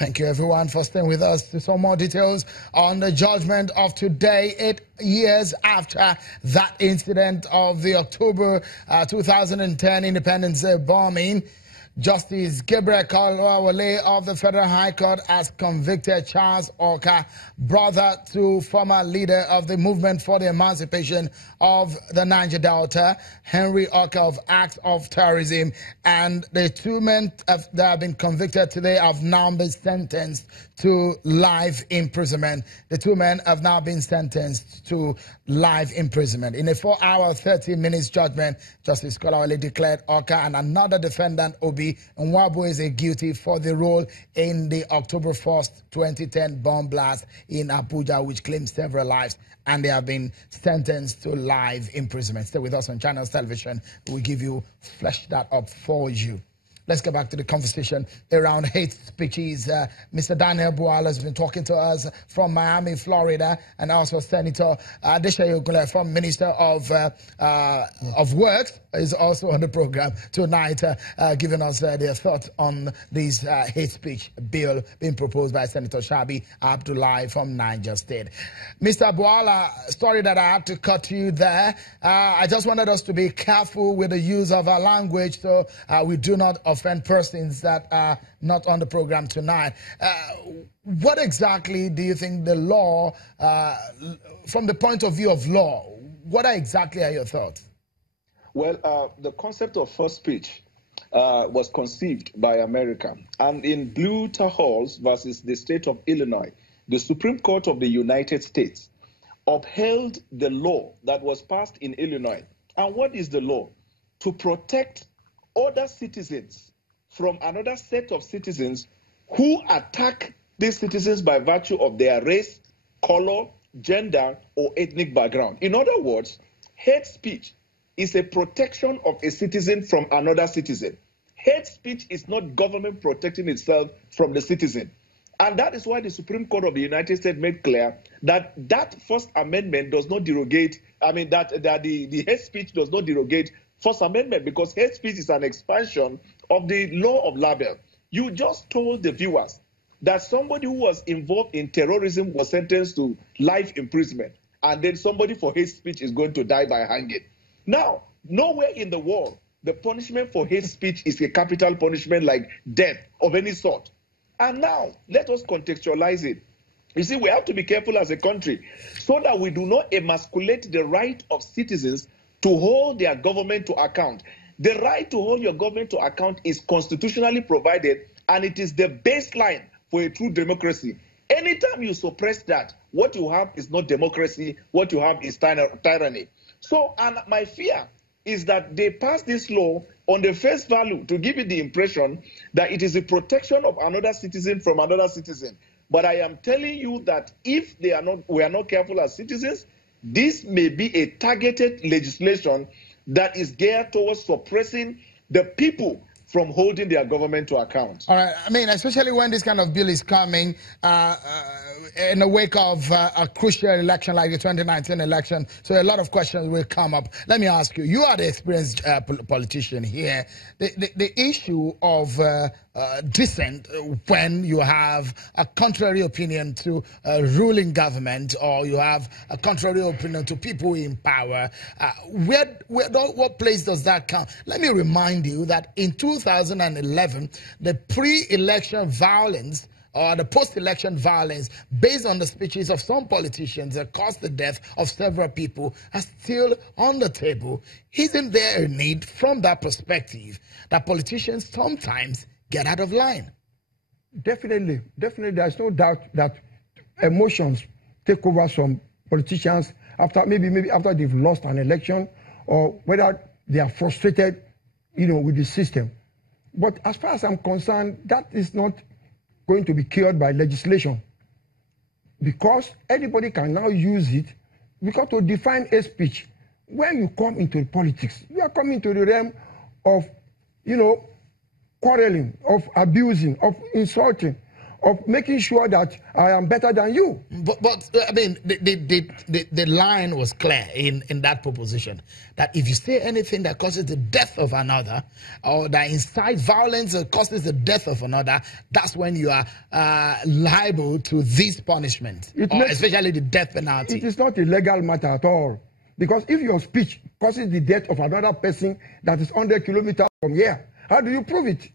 Thank you, everyone, for staying with us. To some more details on the judgment of today, 8 years after that incident of the October 2010 Independence Day bombing. Justice Gabriel Kalwawale of the Federal High Court has convicted Charles Orka, brother to former leader of the Movement for the Emancipation of the Niger Delta, Henry Orka, of acts of terrorism. And the two men that have been convicted today have now been sentenced to life imprisonment. The two men have now been sentenced to life imprisonment. In a 4-hour, 30-minute judgment, Justice Kalwawale declared Orka and another defendant, Obi Nwabweze, guilty for the role in the October 1st, 2010 bomb blast in Abuja, which claimed several lives, and they have been sentenced to life imprisonment. Stay with us on Channels Television. We'll give you, flesh that up for you. Let's get back to the conversation around hate speeches. Mr. Daniel Buala has been talking to us from Miami, Florida, and also Senator Adeshayo Gule from Minister of Works is also on the program tonight, giving us their thoughts on this hate speech bill being proposed by Senator Shabi Abdullahi from Niger State. Mr. Buala, sorry that I had to cut you there. I just wanted us to be careful with the use of our language so we do not offend persons that are not on the program tonight. What exactly do you think the law, from the point of view of law, what exactly are your thoughts? Well, the concept of first speech was conceived by America. And in Blue Halls versus the state of Illinois, the Supreme Court of the United States upheld the law that was passed in Illinois. And what is the law? To protect other citizens from another set of citizens who attack these citizens by virtue of their race, color, gender, or ethnic background. In other words, hate speech is a protection of a citizen from another citizen. Hate speech is not government protecting itself from the citizen. And that is why the Supreme Court of the United States made clear that that First Amendment does not derogate, the hate speech does not derogate First Amendment, because hate speech is an expansion of the law of libel. You just told the viewers that somebody who was involved in terrorism was sentenced to life imprisonment, and then somebody for hate speech is going to die by hanging. Now, nowhere in the world the punishment for hate speech is a capital punishment like death of any sort. And now, let us contextualize it. You see, we have to be careful as a country so that we do not emasculate the right of citizens to hold their government to account. The right to hold your government to account is constitutionally provided, and it is the baseline for a true democracy. Anytime you suppress that, what you have is not democracy, what you have is tyranny. So, and my fear is that they pass this law on the face value to give it the impression that it is a protection of another citizen from another citizen. But I am telling you that if we are not careful as citizens, this may be a targeted legislation that is geared towards suppressing the people from holding their government to account. All right. I mean, especially when this kind of bill is coming in the wake of a crucial election like the 2019 election, so a lot of questions will come up. Let me ask you, you are the experienced politician here. The issue of dissent when you have a contrary opinion to a ruling government, or you have a contrary opinion to people in power, what place does that come? Let me remind you that in 2011, the pre-election violence or the post-election violence based on the speeches of some politicians that caused the death of several people are still on the table. Isn't there a need from that perspective that politicians sometimes get out of line? Definitely. There's no doubt that emotions take over some politicians after maybe after they've lost an election, or whether they are frustrated, with the system. But as far as I'm concerned, that is not going to be cured by legislation, because anybody can now use it, because to define a speech, when you come into politics, you are coming to the realm of, quarreling, of abusing, of insulting, of making sure that I am better than you. But I mean, the line was clear in that proposition that if you say anything that causes the death of another, or that incites violence or causes the death of another, that's when you are liable to this punishment, especially the death penalty. It is not a legal matter at all. Because if your speech causes the death of another person that is 100 kilometers from here, how do you prove it?